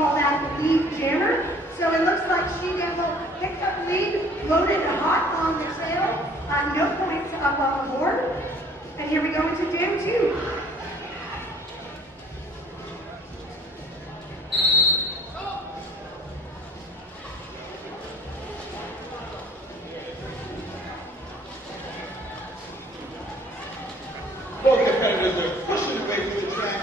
call that the lead jammer. So it looks like She Devil picked up lead, loaded hot on the tail, no points up on the board. And here we go into jam 2. Both competitors are pushing away through the track.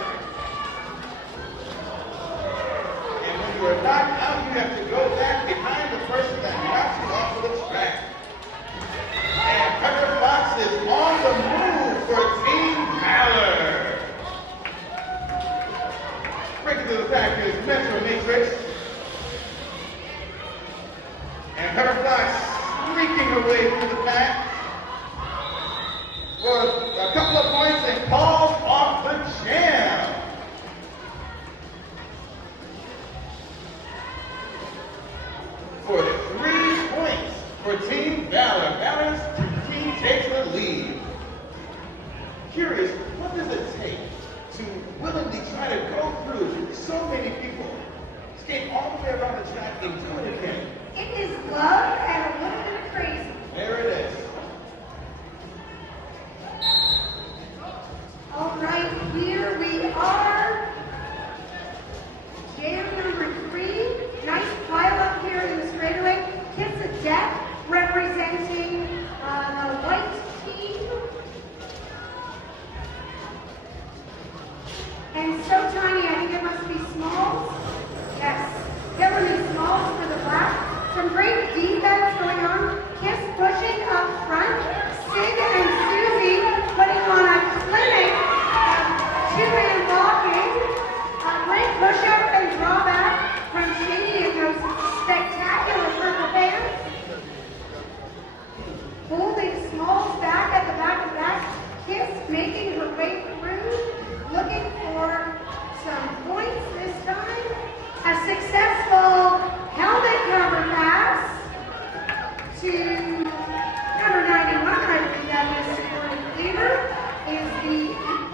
And when you are knocked out, you have to go back behind the person that knocks you off of the track. And Pepper Fox is on the move for Team Valor. Breaking through the pack is Metro Matrix. And Pepper Fox streaking away through the pack for a couple of points and calls off the jam. For 3 points for Team Valor. Valor's team takes the lead. Curious, what does it take to willingly try to go through so many people, skate all the way around the track and do it again? It is love and a little bit of crazy. There it is. All right, here we are. Jam number 3. Nice pile up here in the straightaway. Kiss of Death representing the white team. And so tiny, I think it must be smalls. Yes, Hillary Smalls for the black. Some great defense going on. Kiss pushing up front. Sid and Susie putting on a clinic. Two-man walking, great push-up and drawback from Shady and those spectacular purple pants. Holding Smalls back at the back of that. Kiss making her way through, looking for some points this time. A successful helmet cover pass to number 91, I believe that is Warren Cleaver, is the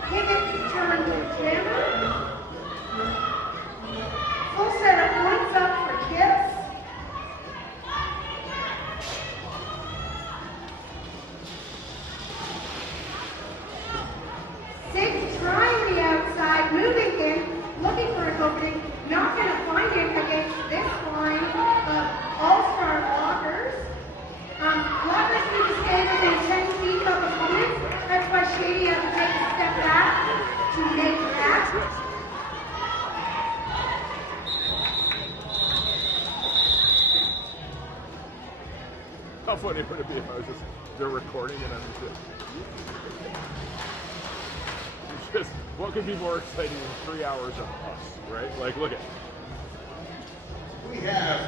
pivot turn to jammer. Full set of points up for Kiss. Sid trying the outside, moving in, looking for an opening, not going to find it against this line of all-star blockers. Blockers need to stay within 10 feet of opponents. That's why Shady has to take a step back to make that. How funny would it be if I was just, they're recording and I'm just, what could be more exciting than 3 hours of us, right? Like, look at it. We have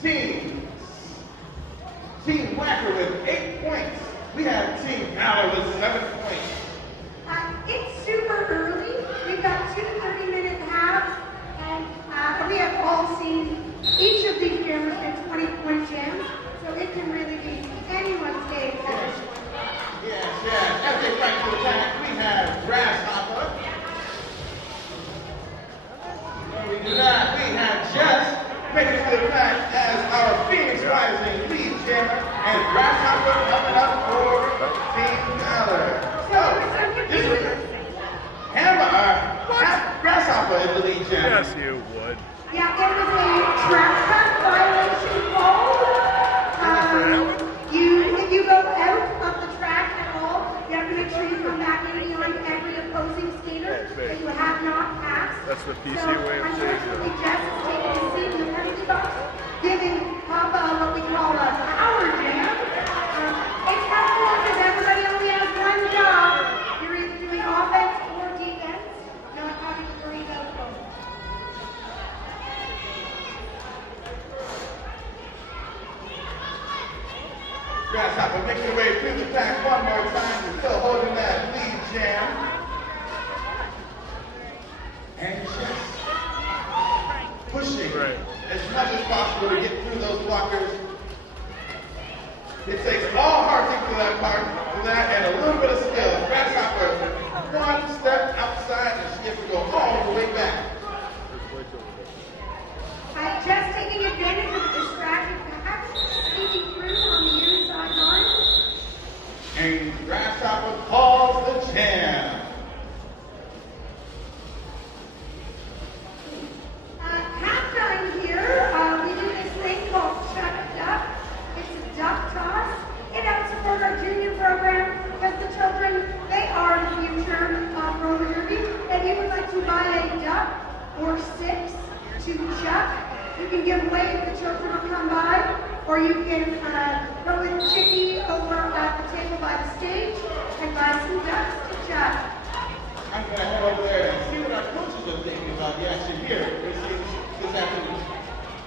Team Whacker with 8 points. We have Team Valor with 7 points. It's super early. We've got 2 30-minute halves, and we have all seen each of these jammers in 20-point jams, so it can really be anyone's day at this point. Yes. As they fight to attack, we have Grasshopper. No, we do not. We have Jess making it to the back as our Phoenix Rising lead jammer, and Grasshopper coming up for Team Valor. Grasshopper is the lead jammer. Yes, you would. Yeah, it was a track cut violation call. If you go out of the track at all, you have to make sure you come back in behind every opposing skater that you have not passed. That's the PC way of saying it. Unfortunately, Jess is taking a seat in the penalty box, giving Papa what we call a power jam. It's helpful because everybody only has one job. You're either doing offense or defense, not having to worry about both. Grasshopper making her way through the pack one more time. We're still holding that lead jam. And just pushing as much as possible to get through those blockers. It takes all heart to do that part, and a little bit of skill. Grasshopper, one step outside, and she has to go all the way back. advantage of the distracted pass, sneaking through on the inside line. And Grasshopper calls the jam. Halftime here, we do this thing called Chuck Duck. It's a duck toss. It helps support our junior program because the children, they are the future of roller derby. If you would like to buy a duck or 6 to chuck, you can give away if the children will come by, or you can go with Chicky over at the table by the stage and buy some ducks to chuck. I'm going to head over there and see what our coaches are thinking about the action here this afternoon.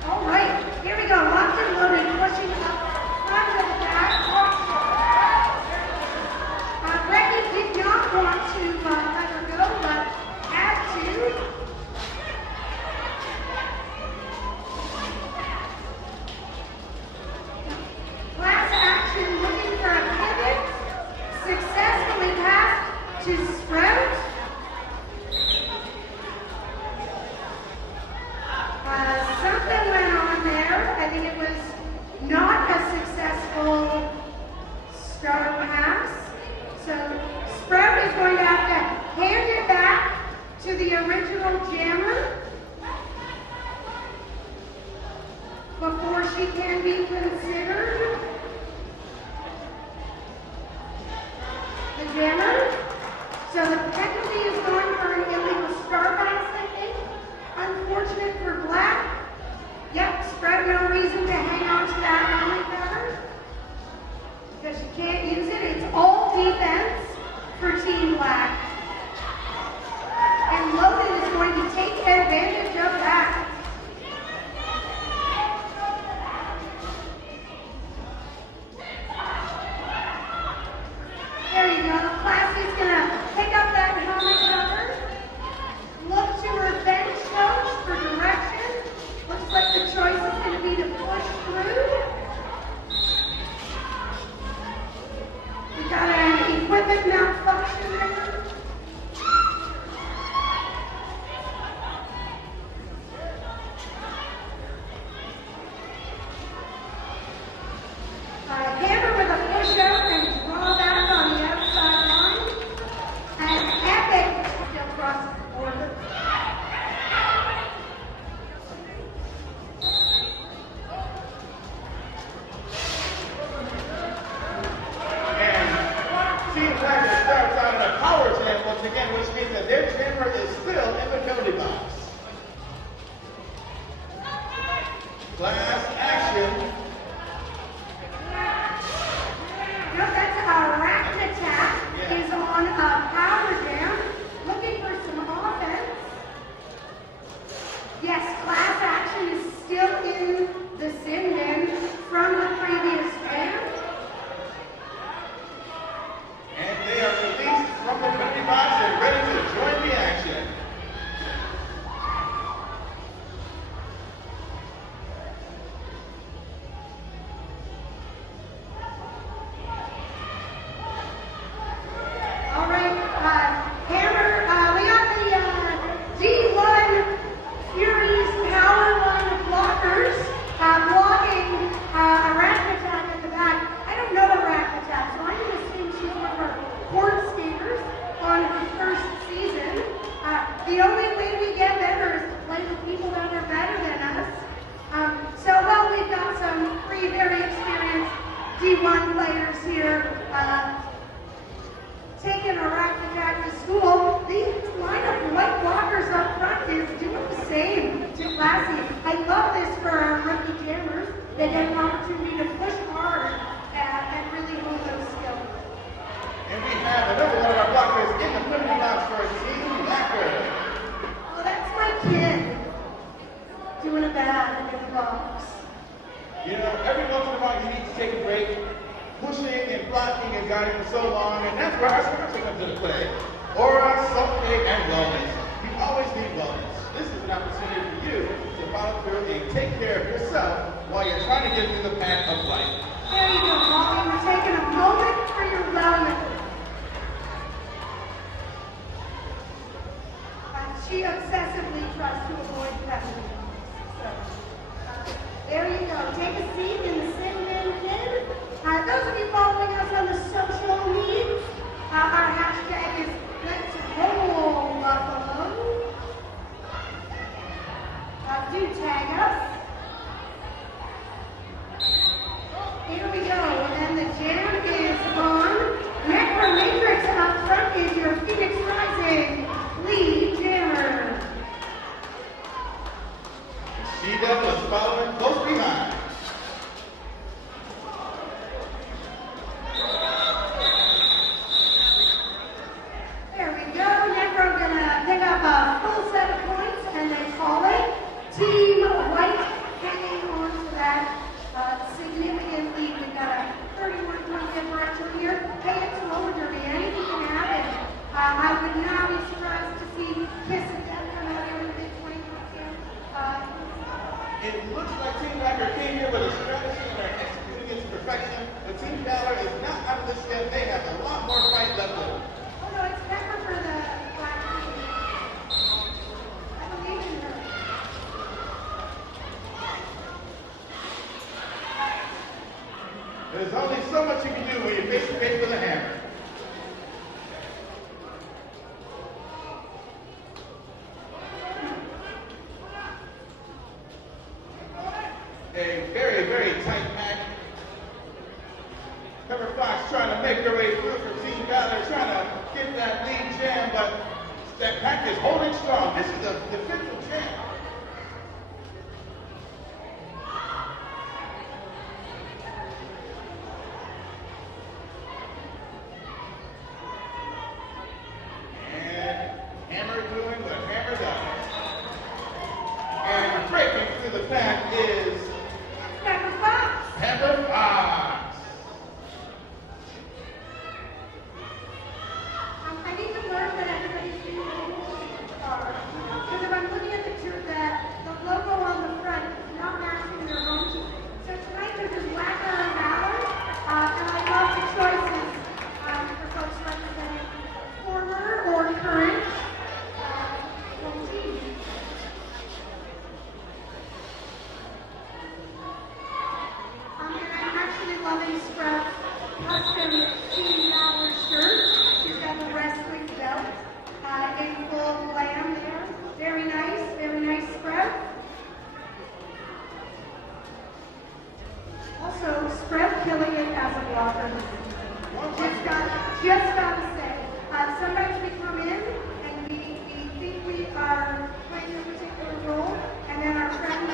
All right, here we go. Locked and loaded, pushing up front of the back. Becky did not want to let her go, but had to. Class action looking for a pivot. Successfully passed to Sprout. Something went on there. I think it was not a successful start pass. So Sprout is going to have to hand it back to the original jammer before she can be considered the jammer. So the penalty is going for an illegal star pass, I think. Unfortunate for Black. Yep, Sprout no reason to hang on to that only cover because you can't use it. It's all defense for Team Black. And Logan is going to take advantage of that. There you go. Classy's going to pick up that helmet cover. Look to her bench coach for direction. Looks like the choice is going to be to push through. We got an equipment malfunction there. Hammer with a push out and draw back on the outside line. And Epic still crosses the border. Team Black starts out in a power jam once again, which means that their jammer is still in the penalty box. Class action. Now that's a rack attack. Is on a power jam. Looking for some offense. Yes, class action is still in the sin bin from the previous jam. And they are released from the penalty box and ready to join the action. All right, Hammer, we got the D1 Furies power line of blockers blocking a rack attack at the back. I don't know a rack attack, so I'm going to assume she's one of our court skaters on her first season. The only way we get better is to play with people that are better than us. We've got some three very experienced D1 players here taking a rack attack to school. The line of white blockers up front is doing the same to Lassie. I love this for our rookie jammers. They get an opportunity to push hard and really hone those skills. And we have another one of our blockers in the penalty box for Team Blacker. Oh, that's my kid doing a bad in the box. You know, every once in a while you need to take a break. Pushing and blocking and guiding for so long, and that's where our sponsor comes into play. Aura, Self-Pay, and Wellness. You always need wellness. This is an opportunity for you to follow through and take care of yourself while you're trying to get through the path of life. There you go, Molly. We're taking a moment for your wellness. She obsessively tries to avoid peppermint. So, Valor is not out of this yet. They have a lot more fight left in them. Oh no, it's Pepper for the black team. I believe in her. There's only so much you can do when you're face to face with a hammer. A very, very tight pack. Pepper Fox trying to make her way through for Team Valor, trying to get that lead jam, but that pack is holding strong. This is a defensive jam. And Hammer doing what Hammer does. And breaking through the pack is Pepper Fox. Pepper Fox. I need to learn that everybody's doing because if I'm looking at the logo on the front, it's not matching their home team. So tonight they're just Whacker and Valor, and I love the choices for folks representing former or current home team. And I'm actually loving Sprout's custom Team Valor shirt. She's got the wrestling belt in full glam there. Very nice Sprout. Also, Sprout killing it as a blocker. Just got to say, sometimes we come in and we think we are playing a particular role, and then our friends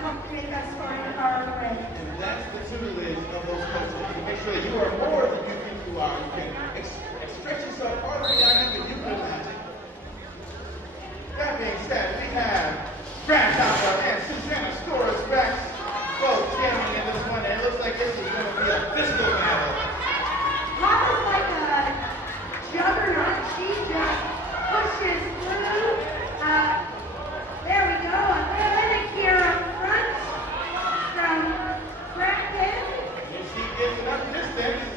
help make us find our way. And that's the tutelage of those coaches. To make sure that you are more than you think you are. You can stretch yourself farther beyond than you can imagine. That being said, we have Grasshopper and Susanna Storrs back both jamming in this one, and it looks like this is going to be a physical battle. Papa's like a juggernaut. She just pushes through. There we go. A clinic here up front from Kraken. If she gets enough distance.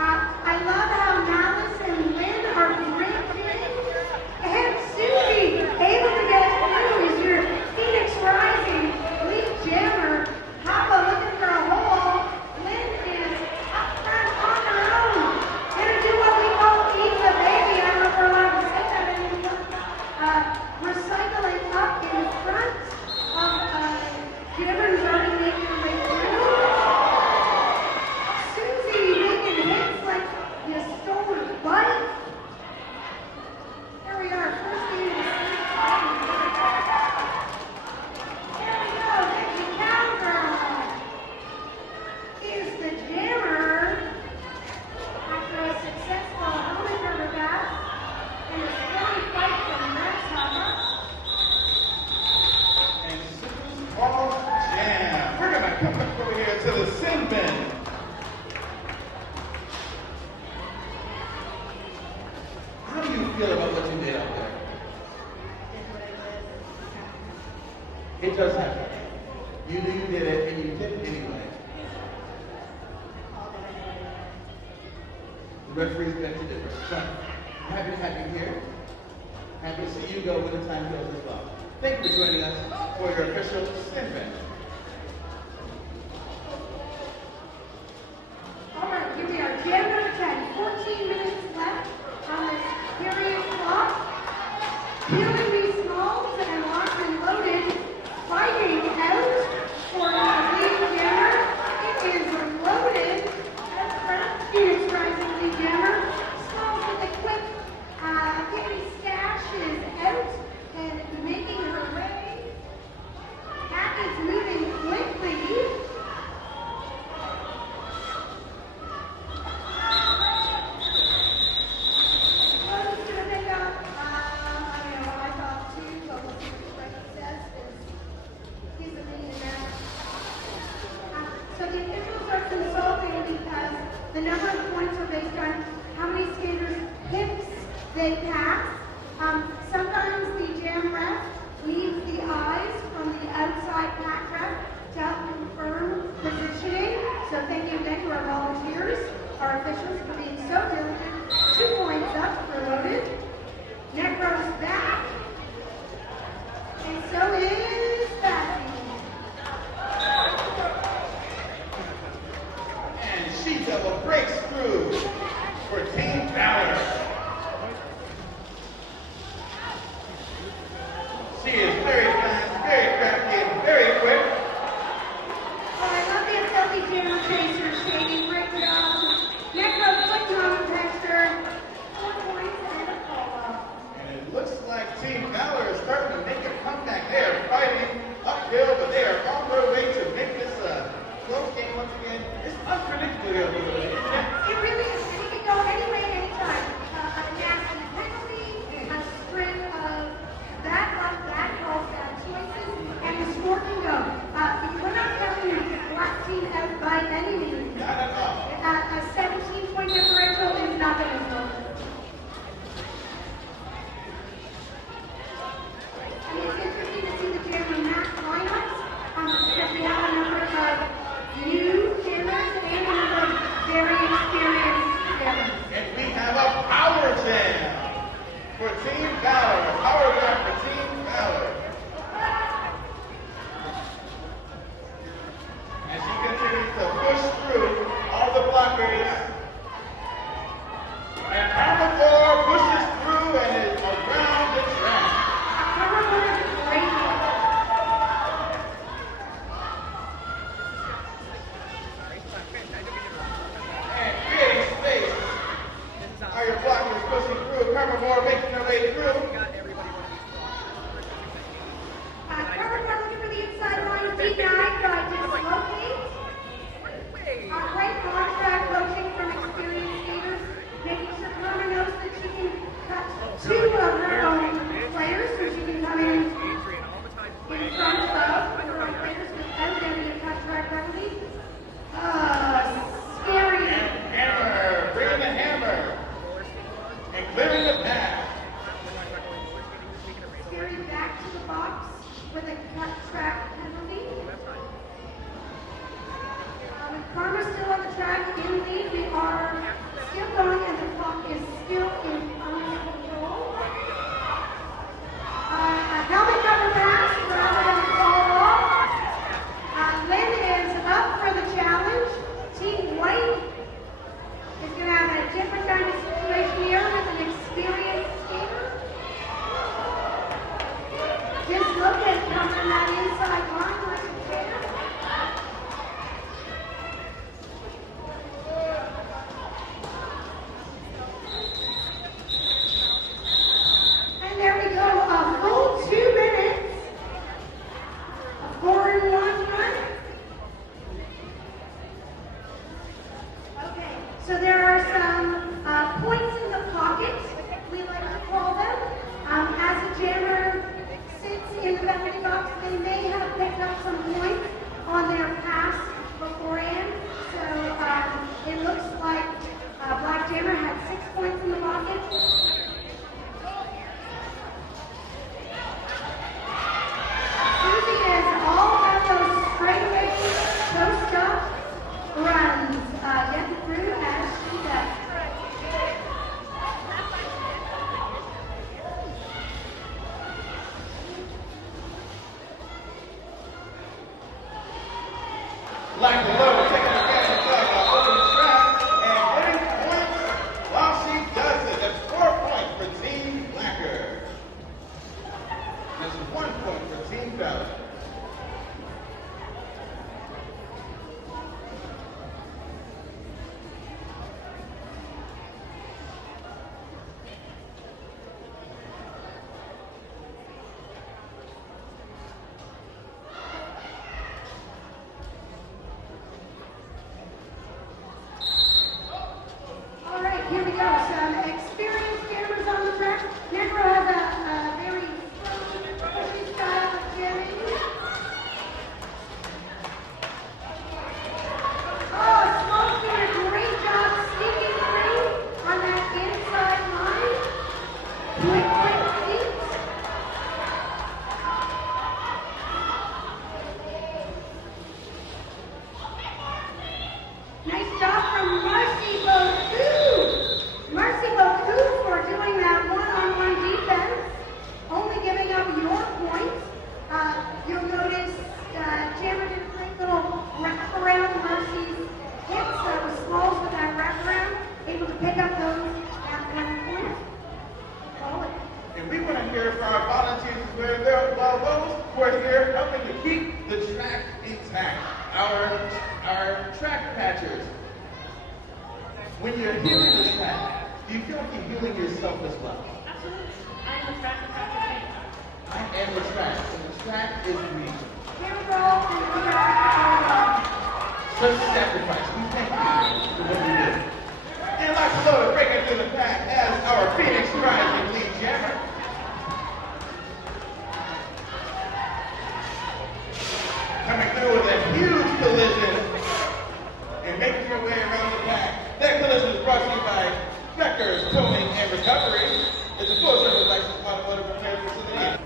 I love how Malice and Lynn are breaking. And Susie, able to get through is your Phoenix Rising lead jammer. Papa looking for a hole. Lynn is up front on her own. Gonna do what we call eat the baby. I don't know if we're allowed to say that anymore. Recycling up in front of jammers already making her way through. Susie making hits like you stole her bike. There we are, first game of the season. There we go, Vicky Cowgirl is the jammer after a successful helmet cover pass and a steady fight from Grasshopper. And Susan's ball jam. We're going to come up over here to the sin bin. How do you feel about what you did out there? It does happen. You knew you did it, and you did it anyway. The referees beg to differ. But happy to have you here. Happy to see you go when the time goes as well. Thank you for joining us for your official spin bench. All right, here we are, jam number 10, 14 minutes left on this period clock. Killing me Smalls and locked and loaded, fighting out for the lead jammer. It is loaded at front, Phoenix Rising lead jammer. Smalls with a quick candy stash is out and making her way. Package moving quickly. The number of points are based on how many skaters' hips they pass. Sometimes the jam ref leaves the eyes from the outside pack ref to help confirm positioning. our officials for being so diligent. 2 points up for loaded. Necro's back. And so is Batty. And she double breaks through for Team Valor. She is very fast, very crafty, and very quick. Oh, I love the Filthy Jammer Chaser shading. Great job. Necro clicking on the texture. 4 points and a call-up. And it looks like Team Valor is starting to make a comeback. They are fighting uphill, but they are on their way to make this a close game once again. It's unpredictable here a little bit. It really is. And it can go any way, anytime. A nasty penalty, a string of bad calls, bad choices, and the score can go. We're not counting the black team out by any means. Not at all. A 17-point differential is not going to go. And it's interesting to see the Jammer Mac lineups because we have a number of new jammers and a number of very experienced jammers. And we have a power jam for Team Valor. A power jam for Team Valor. As she continues to push through all the blockers. And Carnivore pushes through and is around the track. Carnivore is a great one. And creating space. Are your blockers pushing through? Carnivore making their way through. Carnivore looking for the inside line. D9 got dislocate. Great on-track coaching from experienced skaters, making sure Karma knows that she can cut 2 of her own players so she can come in front of her own players without any cut track penalty. Scary. And hammer, bringing the hammer. And clearing the path. Scary back to the box with a cut track penalty. Karma's still on the track in lead. We are still going and the clock is still in under control. Helmet cover pass rather than fall off. Lynn is up for the challenge. Team White is going to have a different kind of situation here with an experienced skater. Just look at coming that inside line like a chair. And there we go, a full 2 minutes. A 4-1 run. Okay, so there are some points in the pocket, we like to call them. As a jammer sits in the penalty box, they may have picked up some points on their pass beforehand. So it looks like Black Jammer had 6 points in the pocket. Susie is all about those straightaway post-up runs, getting through as she does. Like the low track patchers, when you're healing the track, do you feel like you're healing yourself as well? Absolutely. I'm the track and track. I am the track, and the track is me. Campbell and the track. Such sacrifice. We thank you for what you did. And like below to break it through the pack as our Phoenix Rising lead jammer. Coming through with a huge collision and making your way around the pack. That collision is brought to you by Becker's Towing and Recovery. It's a full service licensed automotive repair facility.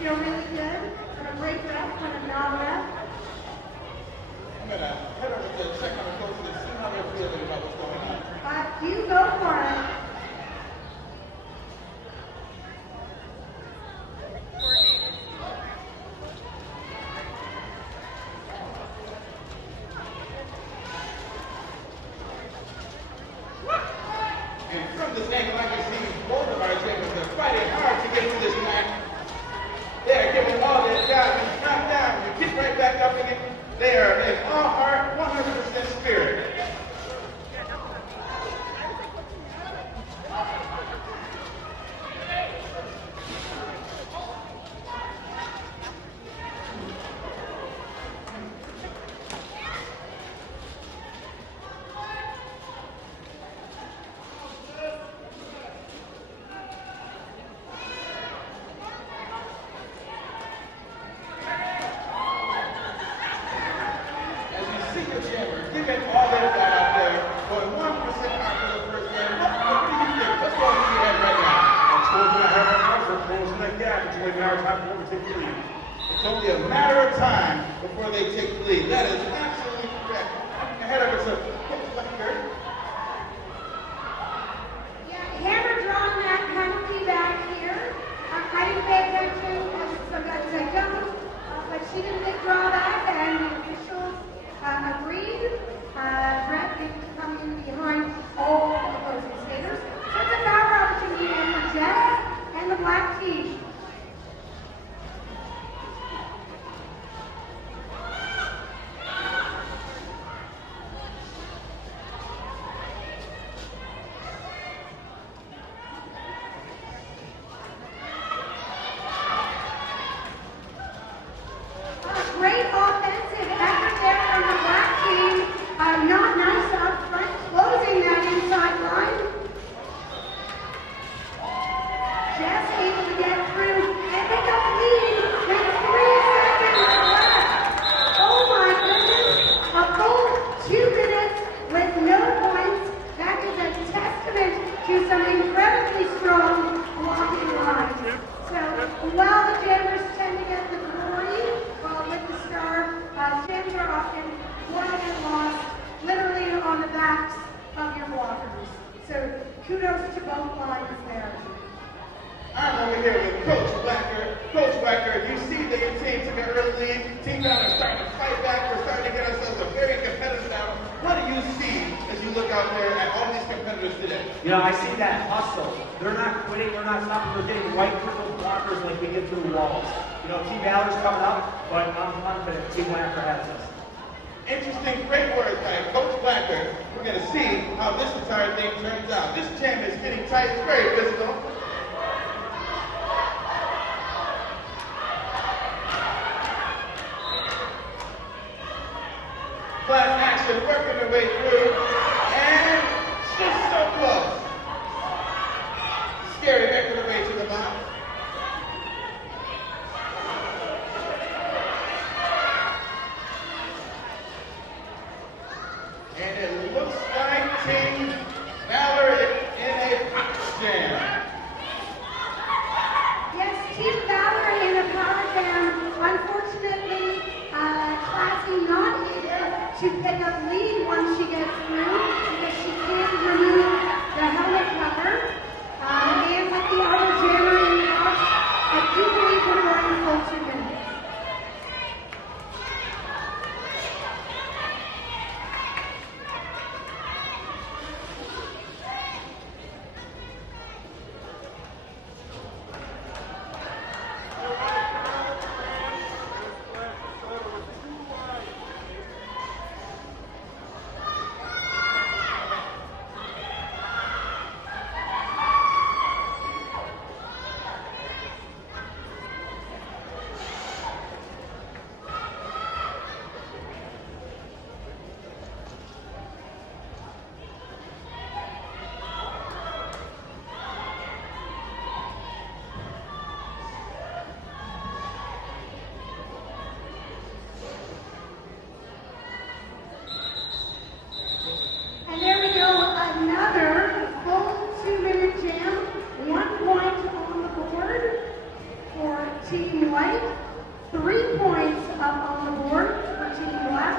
Feel really good. I'm gonna break it up when I'm not up. I'm gonna head over to check on the coaches and see how they're feeling about what's going on. You go for it. And from this angle, I can see both of our trainers are fighting hard to get through this track. They're giving all their guys and knock down. You get right back up again. They are in all heart, 100% spirit. It's only a matter of time before they take the lead. That is absolutely correct. I'm going to head over to Coach Fletcher. Yeah, Hammer drawn that penalty back here. I didn't pay attention, sometimes I don't, but she didn't draw that, and the officials agreed. Brett is coming behind all opposing skaters. So it's a power opportunity for Jess and the black team. Great offensive effort there from the black team. Not nice up front, closing that inside line. Just able to get through and pick up the lead with 3 seconds left. Oh my goodness, a full 2 minutes with no points. That is a testament to some incredibly strong blocking lines. So while the jammers tend to get the glory, with the star, jammers are often won and lost literally on the backs of your blockers. So kudos to both lines there. I'm over here with Coach Blacker. Coach Blacker, you see that your team took an early lead. Team down are starting to fight back. We're starting to get ourselves a very competitive battle. What do you see as you look out there at all these competitors today? You know, I see that hustle. They're not quitting, we're not stopping, we're getting right through those blockers like we get through walls. You know, Team Valor's coming up, but I'm confident Team Blacker has us. Interesting, great words by Coach Blacker. We're going to see how this entire thing turns out. This jam is getting tight, it's very physical. Class action working their way through, and just so close. Scary making her way to the box. to pick up lead once she gets through because she can't remove the helmet cover. And with the other jammer in the box, I do believe we're going the full 2 minutes. And there we go, another full 2-minute jam. 1 point on the board for Team White. 3 points up on the board for Team Black.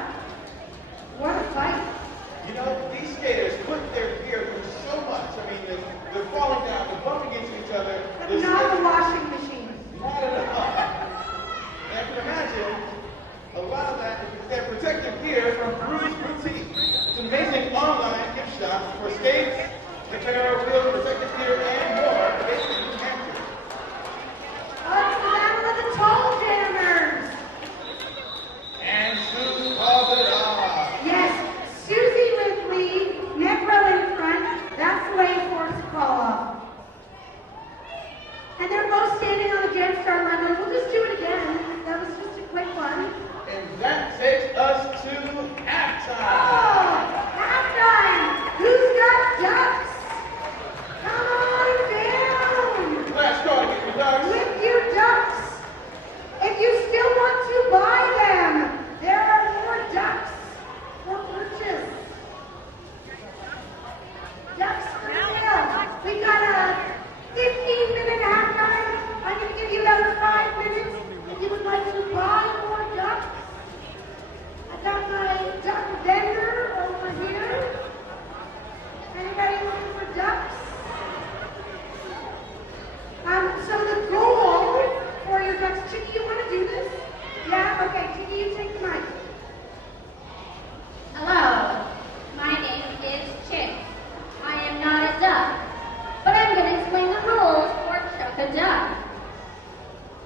What a fight. You know, these skaters put their gear through so much. I mean, they're falling down, they're bumping into each other. But not the washing machine. Not at all. And I can imagine a lot of that is their protective gear from Bruce Boutique. It's an amazing online gift shop for skates, apparel, wheels, protective gear, and more. Based in New Hampshire. Oh, it's the battle of the tall jammers. And Sue calls it off. Yes, Susie with lead, neck row in front. That's the way it forced the call off. And they're both standing on the jam start line. We'll just do it again. That was just a quick one. And that takes us to halftime. Oh, halftime. Who's got ducks? Come on down. Last call to get your ducks. With your ducks. If you still want to buy them, there are more ducks for purchase. Ducks for sale. We got a 15-minute halftime. I'm going to give you another 5 minutes if you would like to buy more ducks. I got my duck vendor over here. Anybody looking for ducks? So the goal for your ducks, Chicky, you want to do this? Yeah? Okay, Chicky, you take the mic. Hello, my name is Chick. I am not a duck, but I'm going to explain the rules for Chuck a Duck.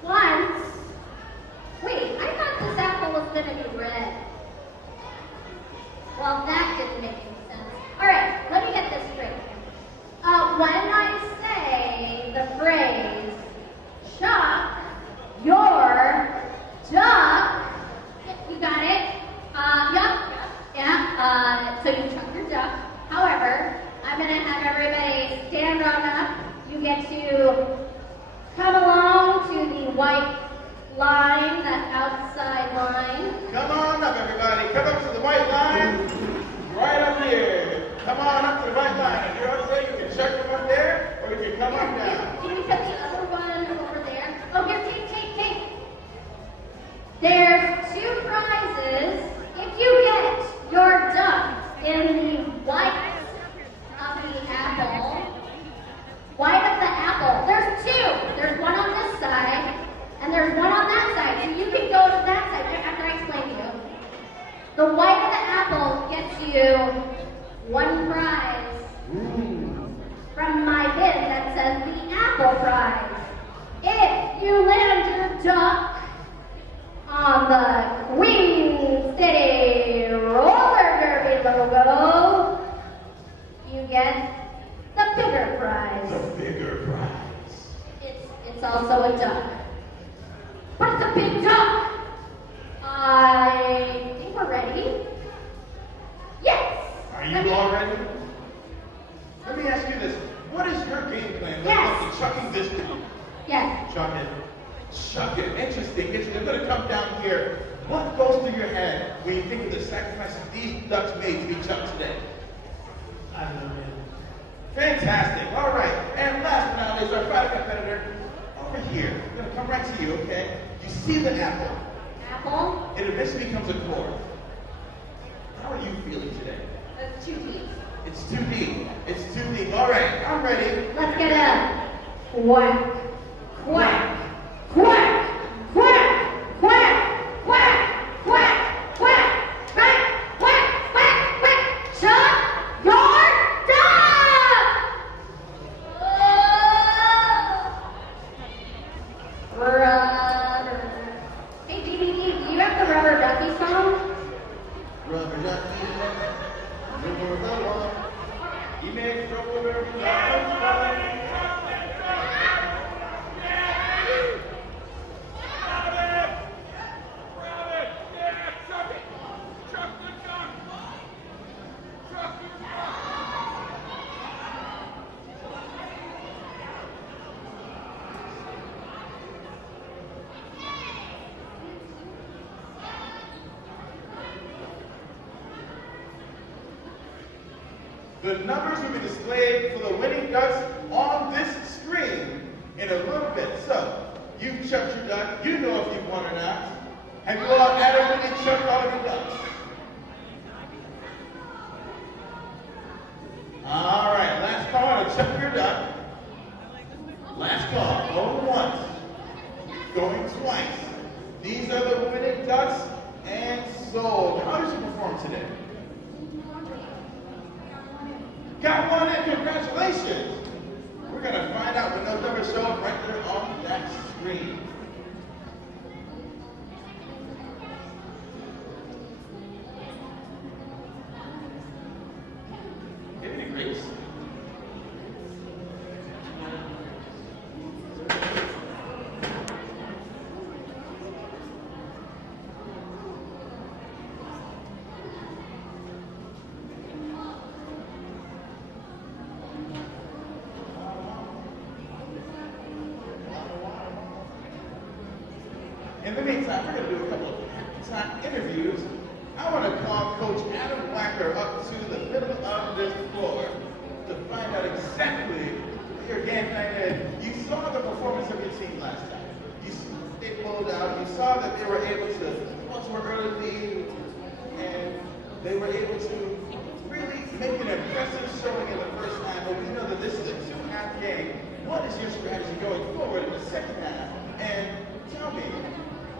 Once, wait, I thought this apple was going to be red. Well, that didn't make any sense. All right, let me get this straight. When I say the phrase, Chuck your duck, you got it? Yeah, so you chuck your duck. However, I'm going to have everybody stand on up. You get to come along to the white line, that outside line. Come on up, everybody. Come up to the white line. Right up here. Come on up to the white line. If you're up there, you can check them up there, or you can come on down. Can we put the other one over there? Oh, here, take. There's 2 prizes if you get your duck in the white of the apple. White of the apple. There's 2. There's one on this side, and there's one on that side. So you can go to that side after I explain to you. The white of the apple gets you 1 prize from my bin that says the apple prize. If you land your duck on the Queen City Roller Derby logo, you get the bigger prize. The bigger prize. It's also a duck. But it's a big duck. I think we're ready. Yes. Are you all ready? Let me ask you this. What is your game plan when it comes to chucking this duck? Yes. Chuck it. Chuck it. Interesting. I'm going to come down here. What goes through your head when you think of the sacrifices these ducks made to be chucked today? I don't know, man. Fantastic. All right. And last but not least, our final competitor over here. I'm going to come right to you, okay? You see the apple. Apple. It eventually becomes a core. How are you feeling today? That's too deep. It's too deep. It's too deep. All right, I'm ready. Let's get a quack, quack, quack, quack, quack, quack, quack, quack, quack, quack, quack, quack. Shut your duck! Rubber. Hey, DVD, do you have the Rubber Ducky song? Rubber ducky, you're the one. He makes trouble every time. The numbers will be displayed for the winning ducks on this screen in a little bit. So, you've chucked your duck. You know if you've won or not. Have you all adequately chucked all of your ducks? All right, last call to chuck your duck. Last call, going once, going twice. These are the winning ducks and sold. How did you perform today? Got one in, congratulations. We're gonna find out when those numbers show up right there on that screen. Isn't it great? In the meantime, we're going to do a couple of halftime interviews. I want to call Coach Adam Wacker up to the middle of this floor to find out exactly your game plan is. You saw the performance of your team last time. They pulled out. You saw that they were able to go to an early lead, and they were able to really make an impressive showing in the first half. But we know that this is a two-half game. What is your strategy going forward in the second half? And tell me,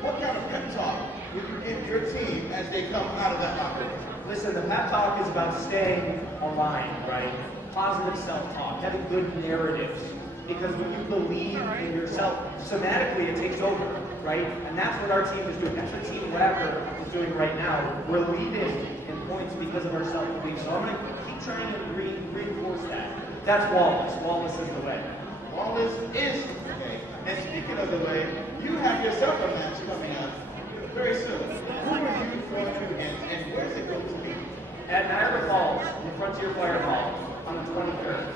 what kind of pep talk would you give your team as they come out of that locker room? Listen, the pep talk is about staying aligned, right? Positive self-talk, having good narratives. Because when you believe in yourself, somatically it takes over, right? And that's what our team is doing. That's what Team Wacker is doing right now. We're leading in points because of our self-belief. So I'm going to keep trying to reinforce that. That's Wallace. Wallace is the way. Wallace is the way. And speaking of the way, you have yourself a match coming up very soon. Who are you going to against, and where's it going to be? At Niagara Falls, in Frontier Fire Hall, on the 23rd.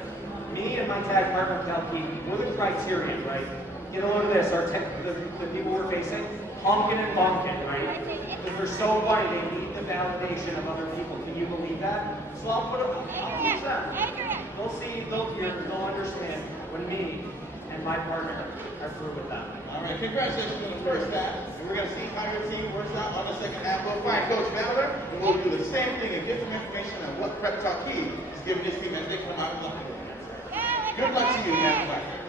Me and my tag partner, Kelky, we're the criterion, right? Get a load of this. The people we're facing, honking and bonking, right? Because they're so funny, they need the validation of other people. Can you believe that? So I'll teach them. They'll see, they'll understand when me and my partner are through with that. All right, congratulations on the first half. And we're going to see how your team works out on the second half. We'll find Coach Valor, and we'll do the same thing and get some information on what prep talk he is giving this team as they come out of the locker room. Good luck to you, Matt Blacker.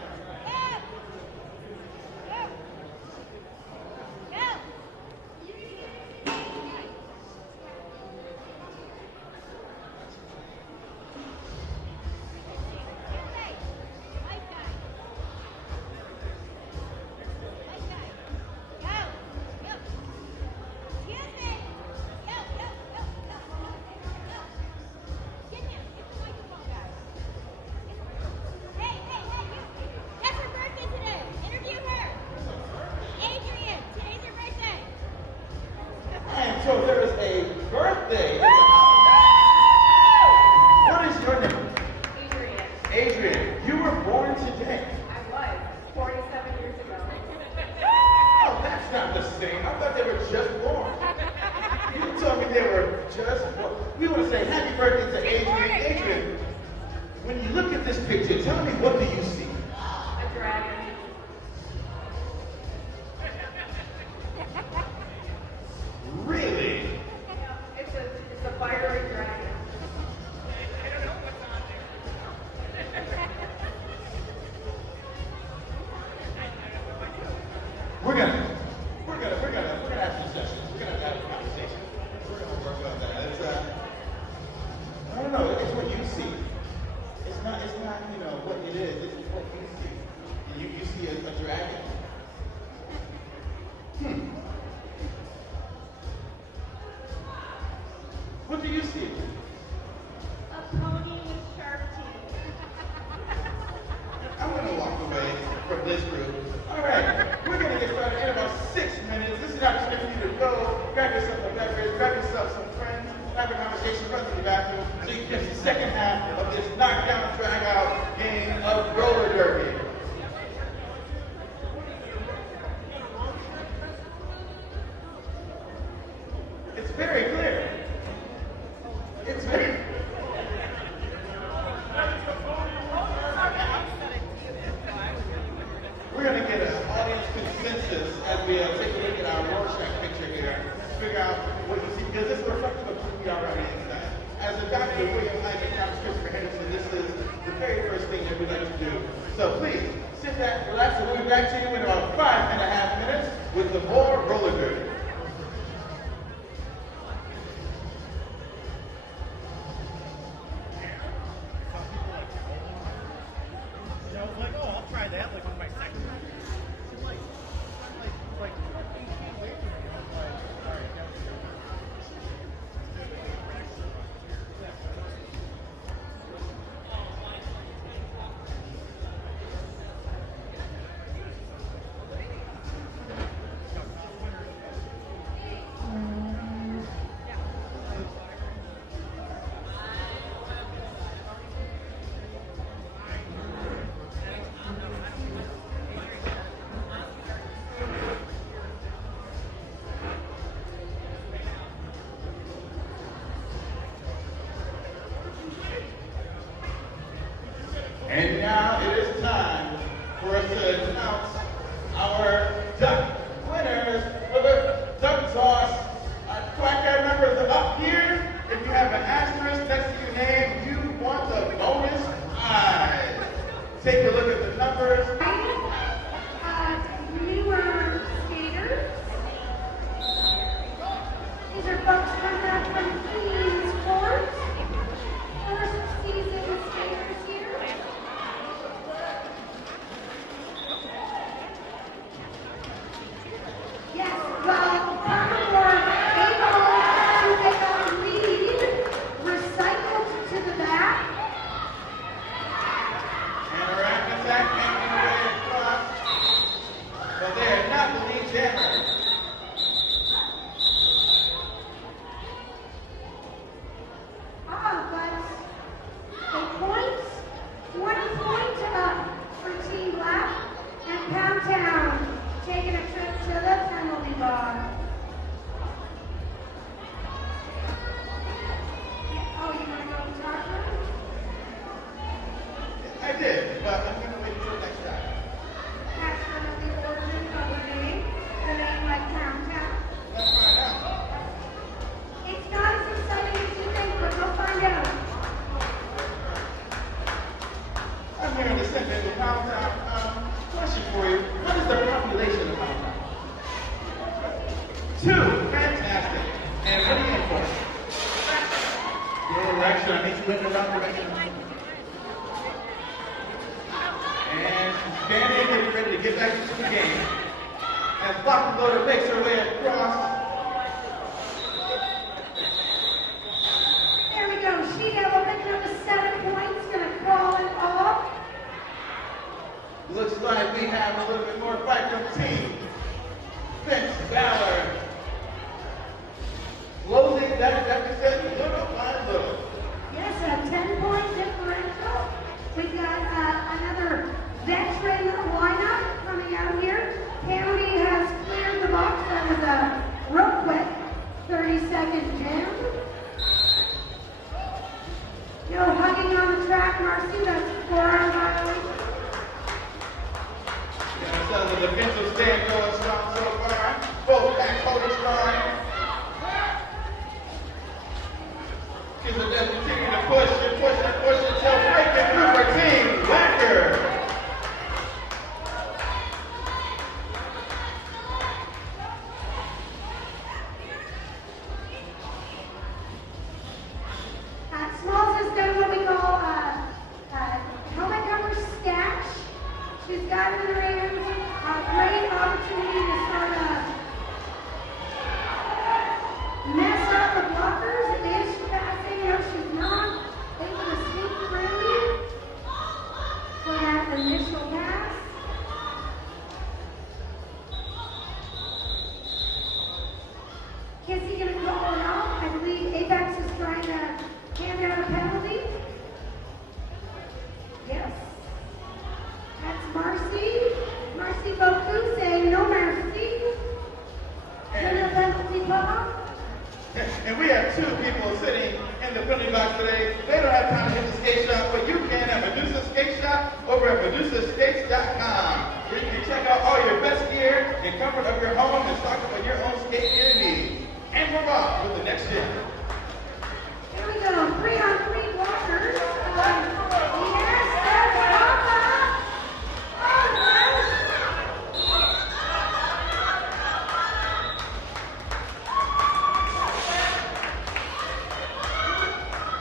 So there is a birthday in the house. What is your name? Adrian. Adrian, you were born today. I was 47 years ago. Oh, that's not the same. I thought they were just born. You told me they were just born. We want to say happy birthday to Adrian. Adrian, when you look at this picture, tell me, what do you see? A dragon. Really? It's a fire see? A pony with sharp teeth. I'm going to walk away from this group. All right, we're going to get started in about 6 minutes. This is an opportunity for you to go, grab yourself a beverage, grab yourself some friends, have a conversation, run to the bathroom, so you can get the second half of this knockdown, drag-out game of roller derby. It's very clear. It's very... We're going to get an audience consensus as we take a look at our Rorschach picture here, figure out what you see, because this is reflective of who we are on the inside. As a Dr. William Isaac Thomas Christopher Henderson, this is the very first thing that we like to do. So please, sit back, relax, and we'll be back to you in about 5.5 minutes with the more roller derby. And now it is time for us to announce our duck winners for the duck toss. Quack members are up here. If you have an asterisk next to your name, you want the bonus prize. Take a look at the numbers. Newer skaters. These are folks coming up from Queens Court. First season skaters here. Yes, well, Commodore able to make a lead, recycled to the back. And a rack attack making their way across. But they are not the lead jammer. But the points, 1 point up for Team Black, and Pound Town taking a trip to the penalty box. Oh, you want to go talk to him? I did, but I'm going to wait until next time. That's one of the origin of the name like Pound Town. Let's find out. It's not as exciting as you think, but we'll find out. I'm here in the center of the Pound Town. Question for you. What is the population of Pound Town? 2. Fantastic. And what are you in for? Your direction. I need you in the wrong direction. And she's standing, getting ready to get back into the game. As Block Loader makes her way across. There we go. She Devil picking up the 7 points, gonna crawl it off. Looks like we have a little bit more fight from Team Vince Valor. Closing that deficit little by little. Yes, a 10-point differential. We've got another veteran lineup coming out here. County has cleared the box. That was a real quick 30-second jam. No hugging on the track, Marcy. That's 4-hour violation. Got ourselves a defensive stand home and stock up on your own skate gear needs. And we're off with the next gen. Here we go, 3-on-3 blockers. Yes, that's Papa. Oh,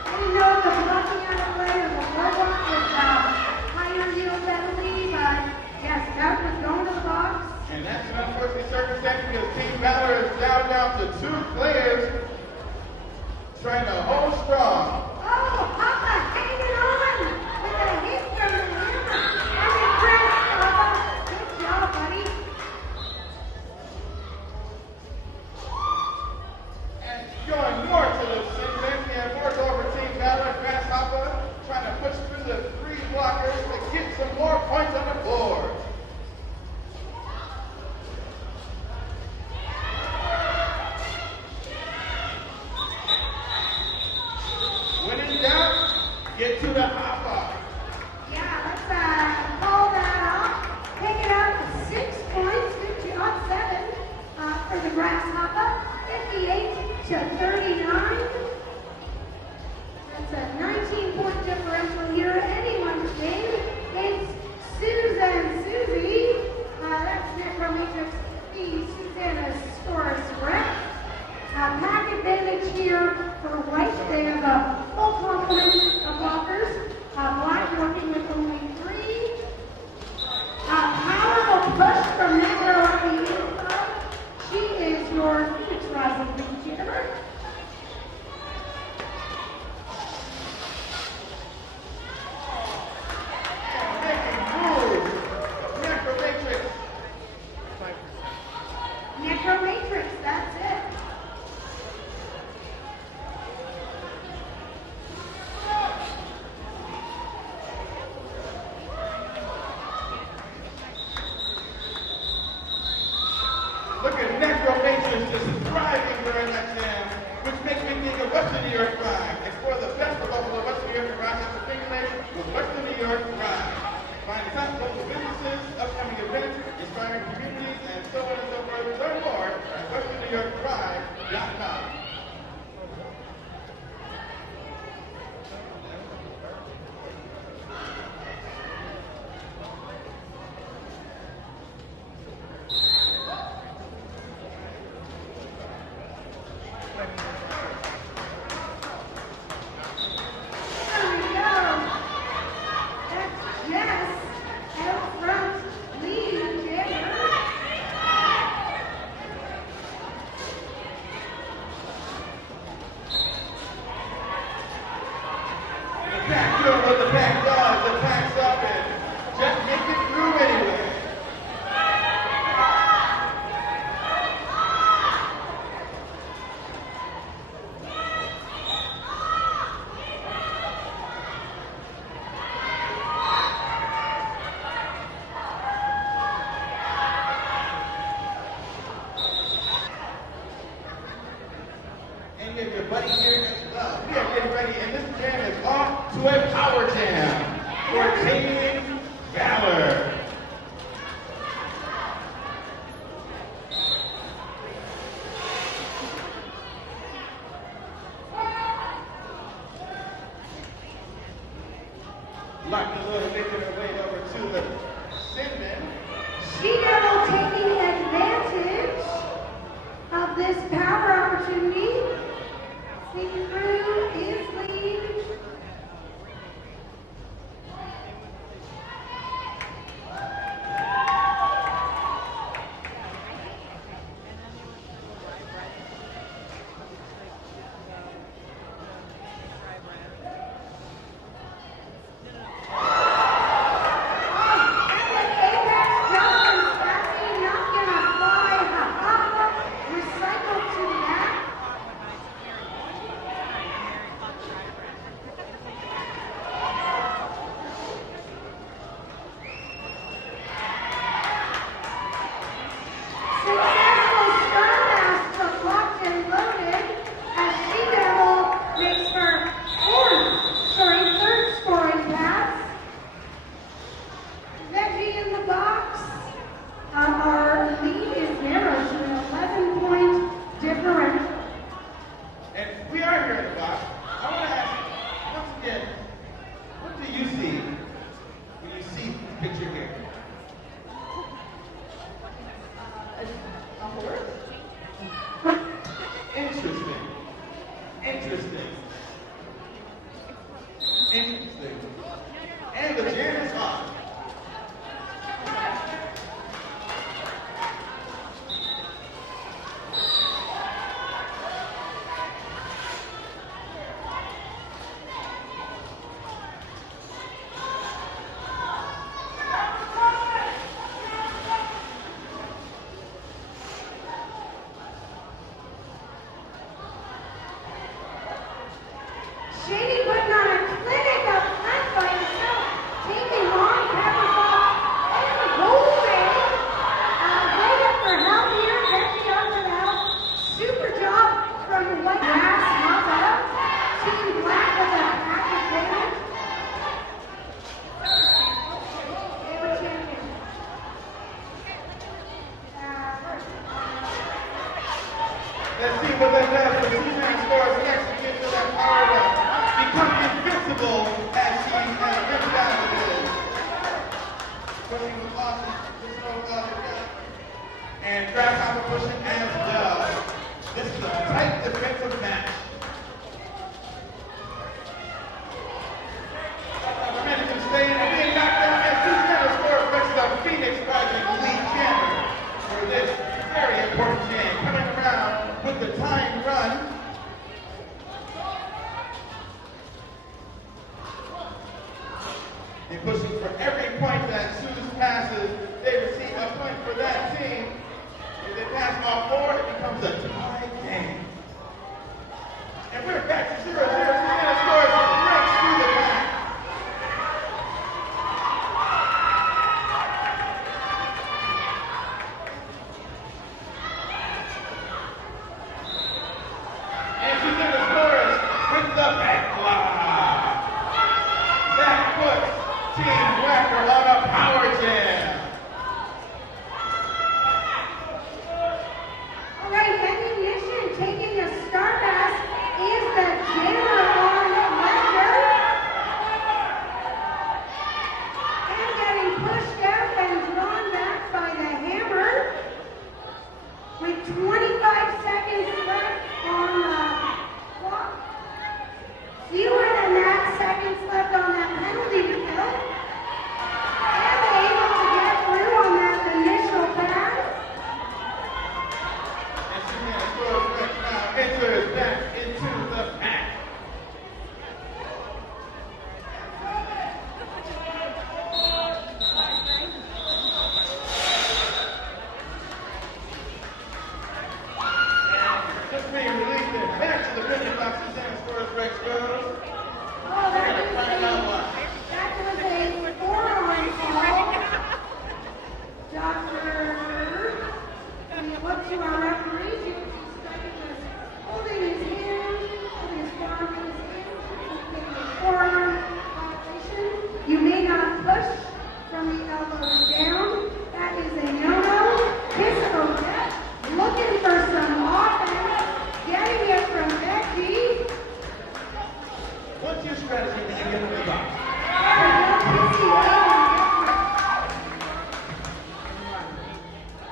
I didn't know if the blocking out of play or the blood block was higher yield penalty, but yes, that was going to the box. And that's an unfortunate circumstance because Team Valor is down to 2 players trying to hold strong. Oh, Papa hanging on with a hit from the hammer. I'm impressed, Papa. Good job, buddy. And going more to the center, and more over Team Valor, Grasshopper trying to push through the 3 blockers to get some more points on the board. When in doubt, get to the hopper. Yeah, let's call that off. Pick it up 6 points, 50-7 for the Grasshopper, 58-39. That's a 19-point differential here. Anyone's game. It's Susie. That's Necromatrix E. Susannasaurus Rex. Pack advantage here for white. They have a full complement of blockers. Black working with only 3. Powerful push from Necro on the inside. She is your Phoenix Rising legitimate. Making moves. Necromatrix. Necromatrix, that's it. Look at Necromatrix just thriving during that jam, which makes me think of Western New York Crime. Explore the best of Buffalo Western New York Crime after stimulation with Western New York Crime. Find top local businesses, upcoming events, inspiring communities, and so on and so forth. Learn more at WesternNewYorkCrime.com. There we go. That's Jess out front, leading Jammer. The pack doing what the pack does. The pack's up and just make it through anyway. And you have your buddy here as well. We are getting ready, and this jam is off to a power jam for Team Valor. Locked a little bit to their way over to the Cinnamon. She Devil taking advantage of this power opportunity. Sneaking through is lead. Let's see what that does for Suzanne scores next to get to that power up. Become invincible as she rips down it is. Pushing with Austin, this goes up and down. And grasshopper pushing as well. This is a tight defensive match. Momentum staying and being knocked down as Suzanne scores next to the Phoenix Project lead champion for this very important game. Coming around with the time run. And pushing for every point that Suze passes, they receive a point for that team. If they pass all four, it becomes a tie game. And we're back to 0-0. Suzanne scores and breaks through the back. And Suzanne scores with the back block. That puts Team Whacker on a power jam. All right, ammunition taking a start pass is the jammer on Whacker. And getting pushed out and drawn back by the hammer. With 25 seconds left on the clock. Fewer than that seconds left on that penalty kill. And able to get through on that initial pass. And Suzanne scores right now, enters back into the pack. Just being released and back to the finish line. Suzanne scores, Rex goes. Oh, that We're gonna find out why. was a four-on call. Dr. When you look to our referee, you can see Stephen was holding his hand, holding his forearm in his hand, taking a forearm violation. You may not push from the elbows down. That is a no-no. Kiss Odette, looking for some offense, getting it from Becky. What's your strategy when you get in the box?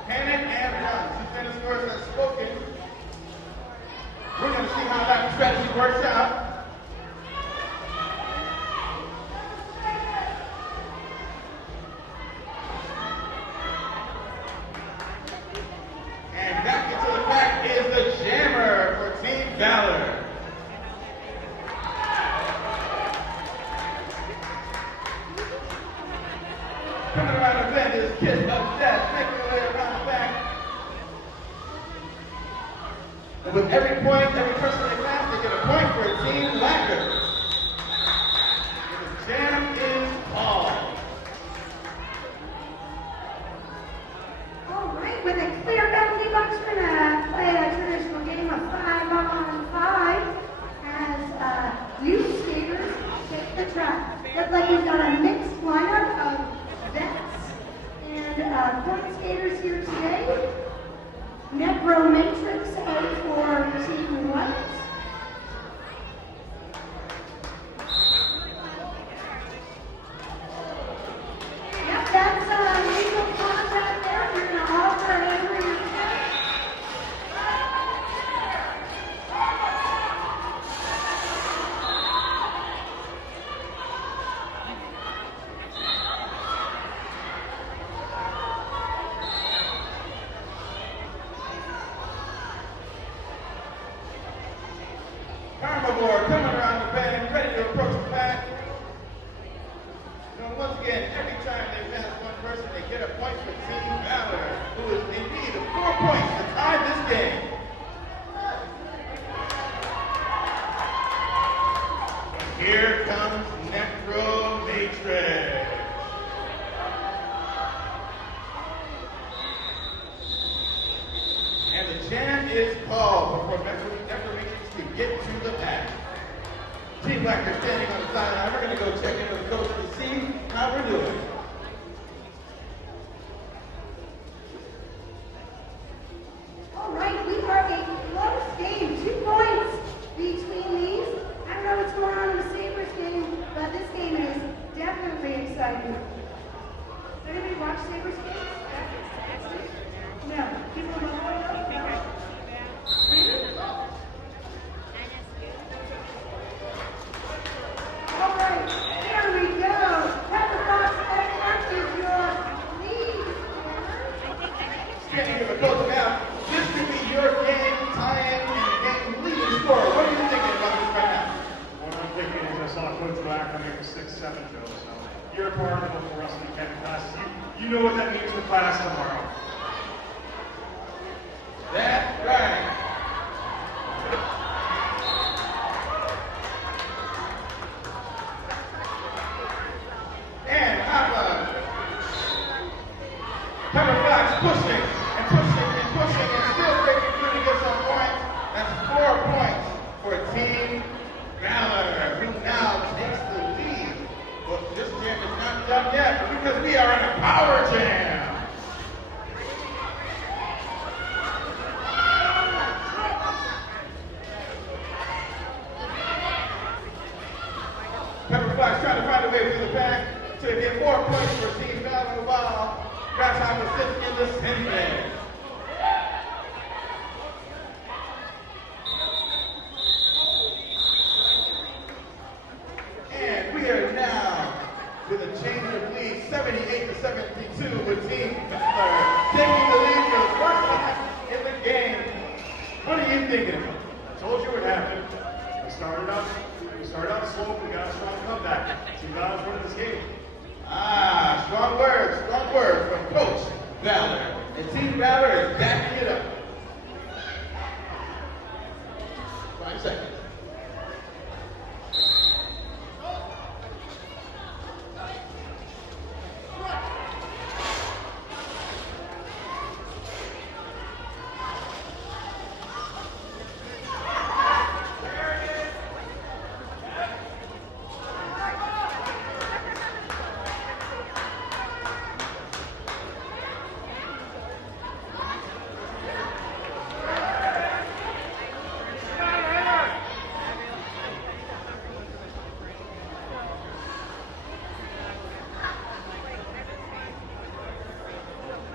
Panic and run. Suzanne scores has spoken. We're going to see how that strategy works out. And back into the back is the jammer for Team Valor. Coming around the bend is Kiss of Death, making her way around the back. And with every point, every person they pass, they get a point for Team Whacker. And the jam is called. All right, with a clear penalty box, we're gonna play a traditional game of 5-on-5 as youth skaters take the track. Looks like we've got a mixed lineup of vets and court skaters here today. Necromatrix out for Team White. Yep, that's legal contact there. You're going to offer a hammer in your chest. Carnivore coming around the bend, ready to approach the pack. And once again, every time they pass one person, they get a point for Team Valor, who is in need of 4 points to tie this game. Here comes Necromatrix. And the jam is called before Necromatrix can get to the pack. Team Whacker standing on the sideline. We're going to go check in with the coach to see how we're doing. All right, we are a close me what that means for class tomorrow. That's right. And Papa Fox pushing and pushing and pushing and still breaking through to get some points. That's 4 points for Team Valor, who now takes the lead. But this jam is not done yet because we are in a power jam. Pepper Fox trying to find a way through the pack to get more points for Team Valor while Grasshopper sits in the center. And we are now with a change of lead, 78 to 72, with Team Valor taking the lead for the first time in the game. What are you thinking? I told you what happened. We started out slow, we got a strong comeback. Team Valor's winning this game. Ah, strong words from Coach Valor. And Team Valor is backing it up. 5 seconds.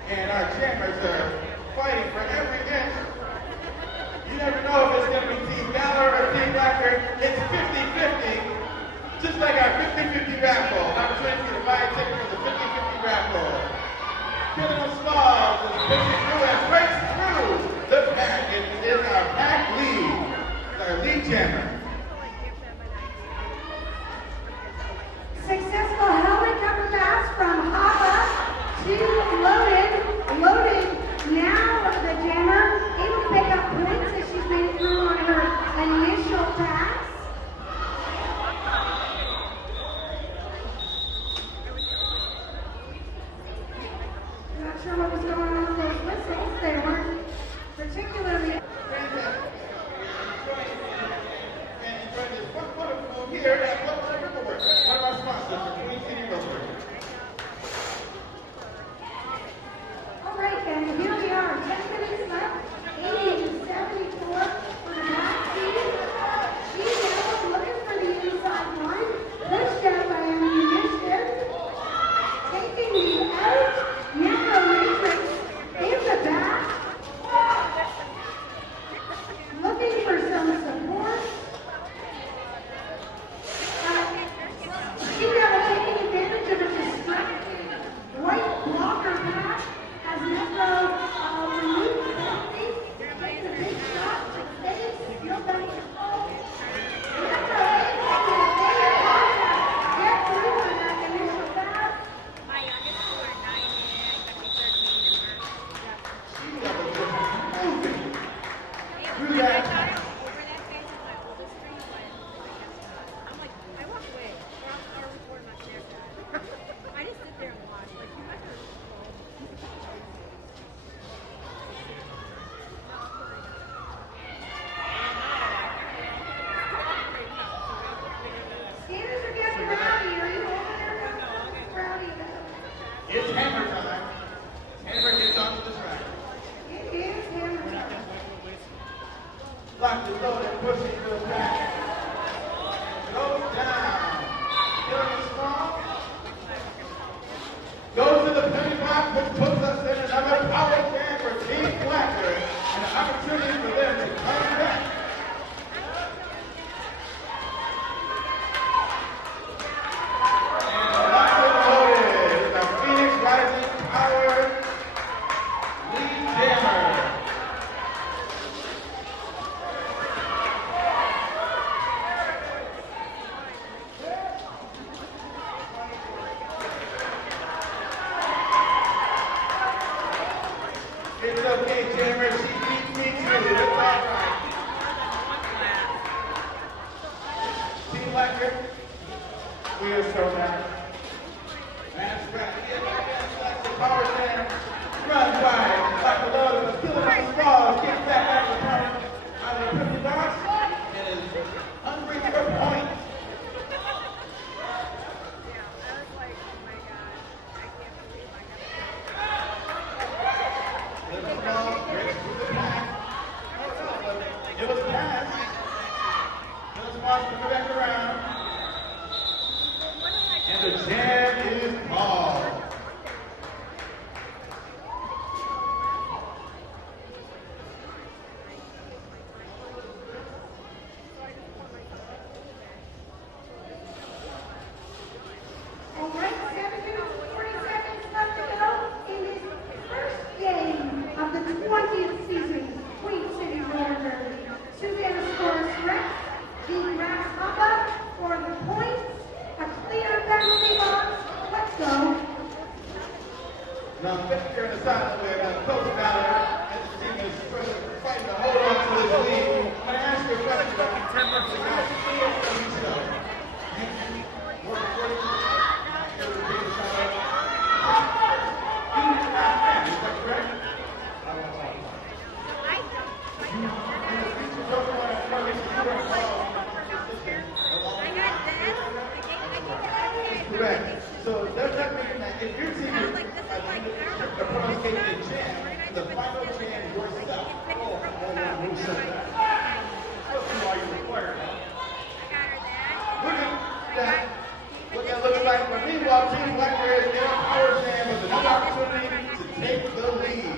And our jammers are fighting for every inch. You never know if it's going to be Team Valor or Team Blacker. It's 50-50, just like our 50-50 raffle. Opportunity to buy a ticket for the 50-50 raffle. Killing Smalls is pushing through and breaks through the pack. It is our pack lead. It's our lead jammer. Successful helicopter pass from Hava to Loaded. Loaded, now the jammer, able to pick up points as she's made it through on her initial pass. Not sure what was going on with those whistles. They weren't particularly. And enjoy this wonderful here at Riverworks, one of our sponsors for Queen City Riverworks. All right, and here we are, 10 minutes left, 80 to 74 for the back seat. She's now looking for the inside line, pushed out by ammunition, taking the out, narrow matrix in the back, looking for some support. She's now taking advantage of a distracting white blocker pass. As Metro removes the penalty, takes a big shot, stays, still back to goal. Metro able to stay in contact, get through on that initial pass. My youngest two are 9 and I think 13 and Moving through I that. got it over that face of my oldest three went against God. I'm like, I walk away. Or we're not there, Dad. I just sit there and watch. Like, you guys are Scanners are getting rowdy. Are you over there? Rowdy. It's hammer time. Hammer gets onto the track. It is hammer time. Locked and loaded, pushing to the back. Goes down. Killing Small. Goes to the penny block, which puts us in another power jam for Team Blacker. And an opportunity for them to come back. And locked and loaded. The Phoenix Rising Power lead jammer. Correct. So does that mean that if your team is the pro skating champ, the final champ yourself? Who said that? Must be why you required it. Looking like for meanwhile, Team Blackbear is in a power jam with another opportunity to take the lead.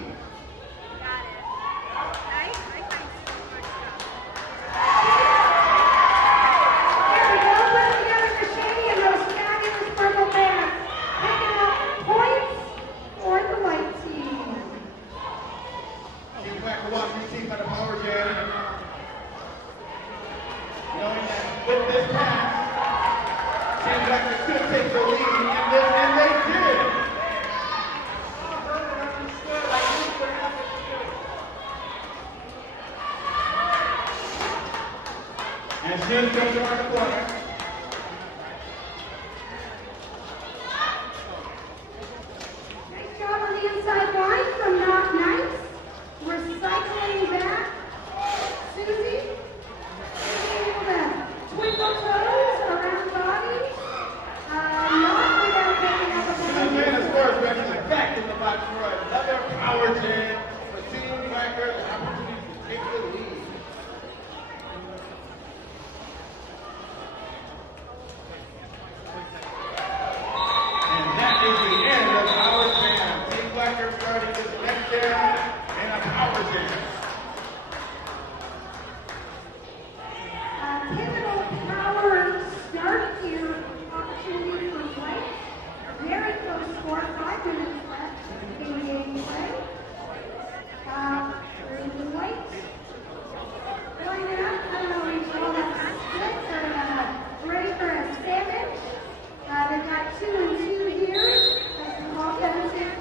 There we go, put together for Shady and those fabulous purple pants. Picking up points for the white team. Team Blackbear watching your team at a power jam. Knowing that with this pass, Team Blackbear could take the lead, and they did. And Jim comes around the corner. Nice job on the inside line from Knock Knights. Recycling back. Susie. Able to twinkle toes around the body. Not without picking up a Susanna scores back in the box for another power jam for Team Blackbear, the opportunity to take the lead. And that is the end of our jam. Team Blackbear starting this next jam in a power jam. Pivotal power start here. Opportunity for white. Very close score. 5 minutes left in game play. Through the white. Going up. I don't know if you call that a split or ready for a sandwich. They've got 2 and 2 here. That's the offensive.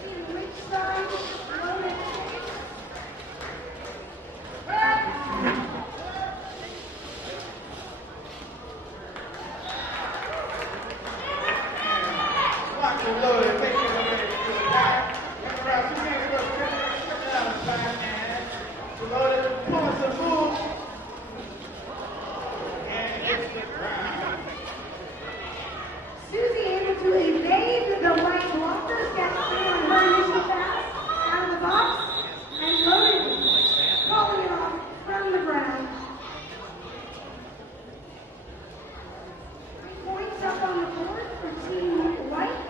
See which side loaded. Locked and loaded, taking it away to the back. Turn around, Susanna goes down the back, and loaded, pulling some moves. And it's the ground. Susie able to evade the white blockers, gets free on her initial pass out of the box, and loaded, calling it off from the ground. 3 points up on the board for Team White.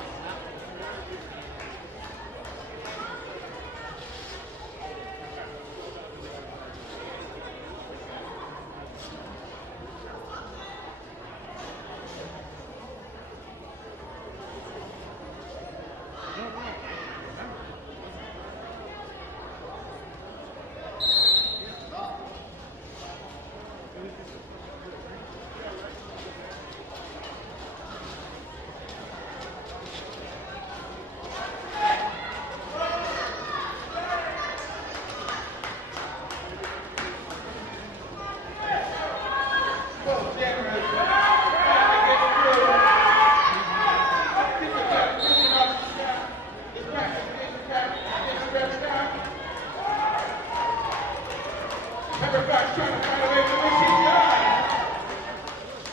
Both jammers trying to get through. Keep the back, pushing off the strap. This back is getting stretched out. Pepperfox trying to find a way to which he does.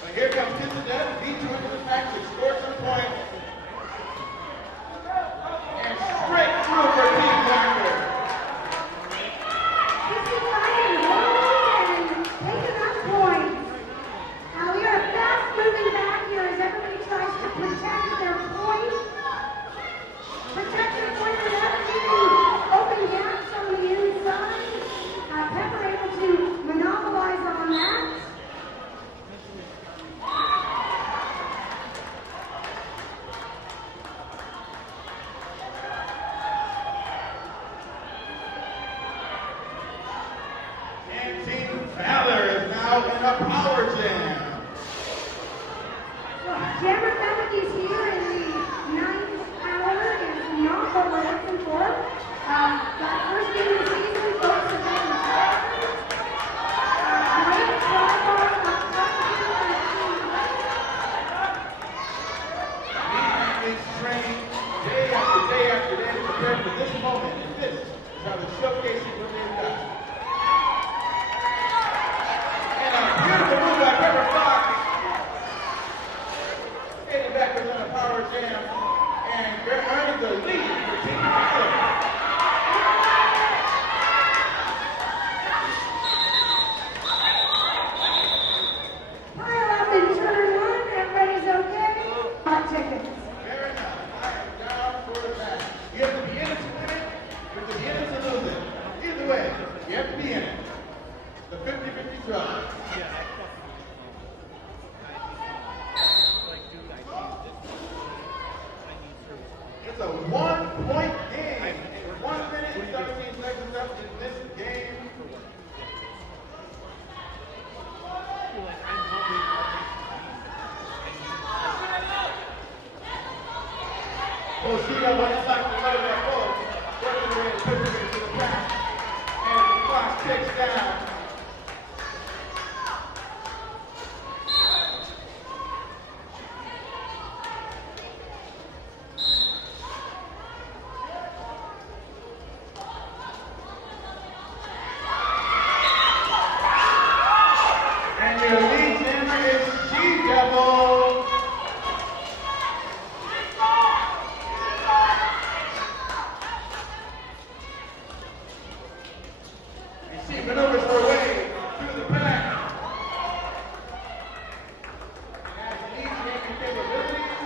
But here comes Cincinnati, detour to the back to score some points. And straight through for Team Blackbear. Taking up points. Now we are fast moving back here as everybody tries to protect their point. Protect their point without giving open gaps on the inside. Pepper able to monopolize on that. And Team Valor is now in a power jam. Jammer Felonies here in the 9th hour is not what we're looking for. That first game of the season, folks have been great try-bar up front here by Team White. These athletes train day after day after day to prepare for this moment, and this is how they're showcasing what they've got. win. You have to be in it. The 50-50 draw. It's a 1-point game. 1 minute and 17 seconds left in this game. Osita went back to let that go. Working away and pushing it to the back. And the clock ticks down. And your lead hammer is She-Devil. And she maneuvers her way through the pack. Has lead hammer capabilities.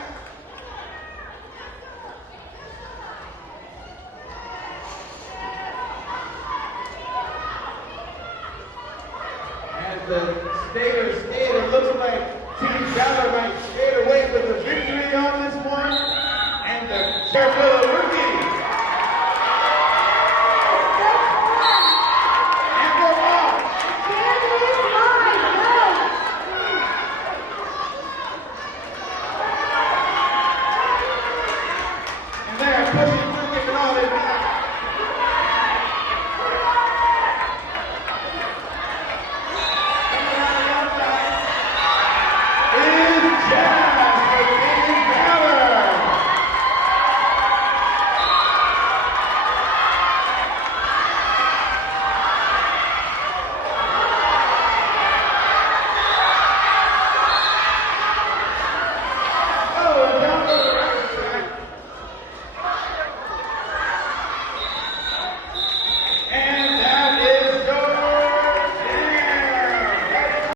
As the skater looks like Team Valor might skate away with a victory on